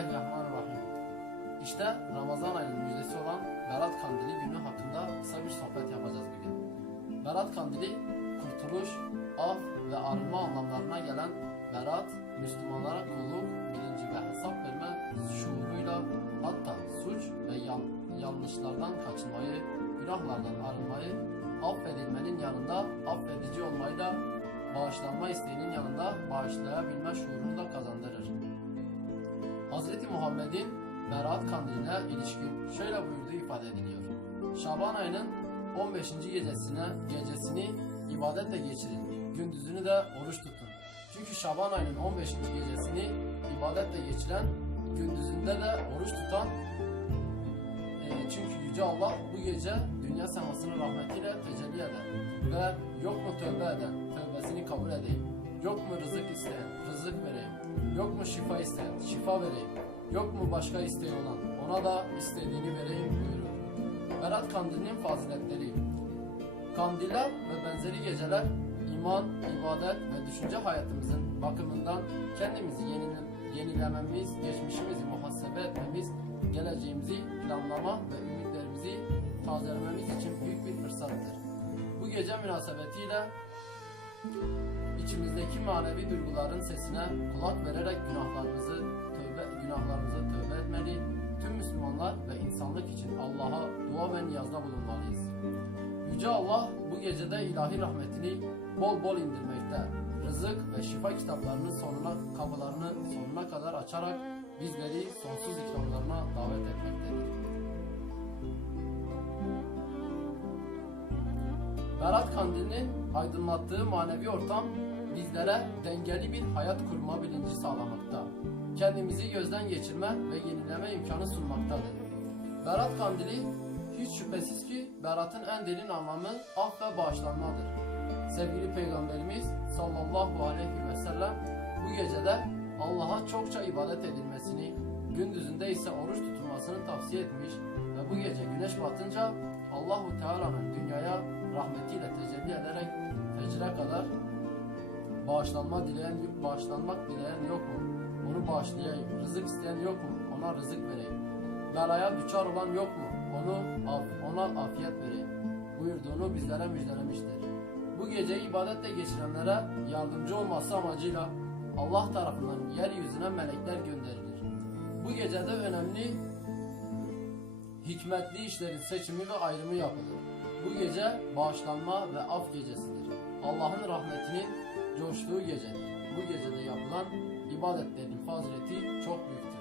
Bismillahirrahmanirrahim. İşte Ramazan ayının müjdesi olan Berat Kandili günü hakkında kısa bir sohbet yapacağız bugün. Berat Kandili, kurtuluş, af ve arınma anlamlarına gelen Berat, Müslümanlara kulluk, bilinci ve hesap verme şuuruyla hatta suç ve yan- yanlışlardan kaçınmayı, günahlardan arınmayı, affedilmenin yanında affedici olmayla bağışlanma isteğinin yanında bağışlayabilme şuurunu da kazandırır. Muhammed'in Berat Kandili'ne ilişkin şöyle buyurduğu ifade ediliyor. Şaban ayının 15. gecesine gecesini ibadetle geçirin. Gündüzünü de oruç tutun. Çünkü Şaban ayının 15. gecesini ibadetle geçiren, gündüzünde de oruç tutan e, çünkü Yüce Allah bu gece dünya semasının rahmetiyle tecelli eder. Ve yok mu tövbe eden, tövbesini kabul edeyim. Yok mu rızık isteyen, rızık vereyim. Yok mu şifa isteyen, şifa vereyim. Yok mu başka isteği olan, ona da istediğini vereyim buyuruyor. Berat Kandili'nin faziletleri. Kandiller ve benzeri geceler iman, ibadet ve düşünce hayatımızın bakımından kendimizi yenile, yenilememiz, geçmişimizi muhasebe etmemiz, geleceğimizi planlama ve ümitlerimizi tazelememiz için büyük bir fırsattır. Bu gece münasebetiyle içimizdeki manevi duyguların sesine kulak vererek günahlarımızı tövbe günahlarımıza tövbe etmeli. Tüm Müslümanlar ve insanlık için Allah'a dua ve niyazda bulunmalıyız. Yüce Allah bu gecede ilahi rahmetini bol bol indirmekte. Rızık ve şifa kitaplarının sonuna kapılarını sonuna kadar açarak bizleri sonsuz ikramlarına davet etmektedir. Berat Kandili'nin aydınlattığı manevi ortam bizlere dengeli bir hayat kurma bilinci sağlamakta. Kendimizi gözden geçirme ve yenileme imkanı sunmaktadır. Berat Kandili hiç şüphesiz ki Berat'ın en derin anlamı af ve bağışlanmadır. Sevgili Peygamberimiz sallallahu aleyhi ve sellem bu gecede Allah'a çokça ibadet edilmesini, gündüzünde ise oruç tutulmasını tavsiye etmiş ve bu gece güneş batınca Allahu Teala'nın dünyaya rahmetiyle tecelli ederek fecre kadar bağışlanma dileyen, bağışlanmak dileyen yok mu? Onu bağışlayayım. Rızık isteyen yok mu? Ona rızık vereyim. Belaya düçar olan yok mu? Onu ona afiyet vereyim. Buyurduğunu bizlere müjdelemiştir. Bu geceyi ibadetle geçirenlere yardımcı olması amacıyla Allah tarafından yeryüzüne melekler gönderilir. Bu gecede önemli hikmetli işlerin seçimi ve ayrımı yapılır. Bu gece bağışlanma ve af gecesidir. Allah'ın rahmetinin coştuğu gecedir. Bu gecede yapılan ibadetlerin fazileti çok büyüktür.